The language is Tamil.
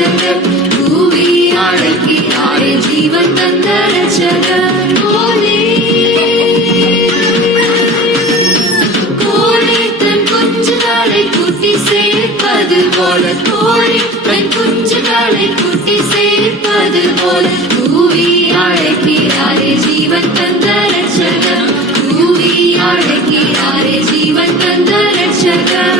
ரட்சகர் பூவி அழைக்கிறாரே ஜீவன் தந்த ரட்சகர் கோலே கோழி தன் குஞ்சுகளை குட்டி சேர்ப்பது போல கோழி தன் குஞ்சுகளை குட்டி சேர்ப்பது போல பூவி அழைக்கிறாரே ஜீவன் தந்த ரட்சகர் பூவி அழைக்கிறாரே ஜீவன் தந்த ரட்சகர்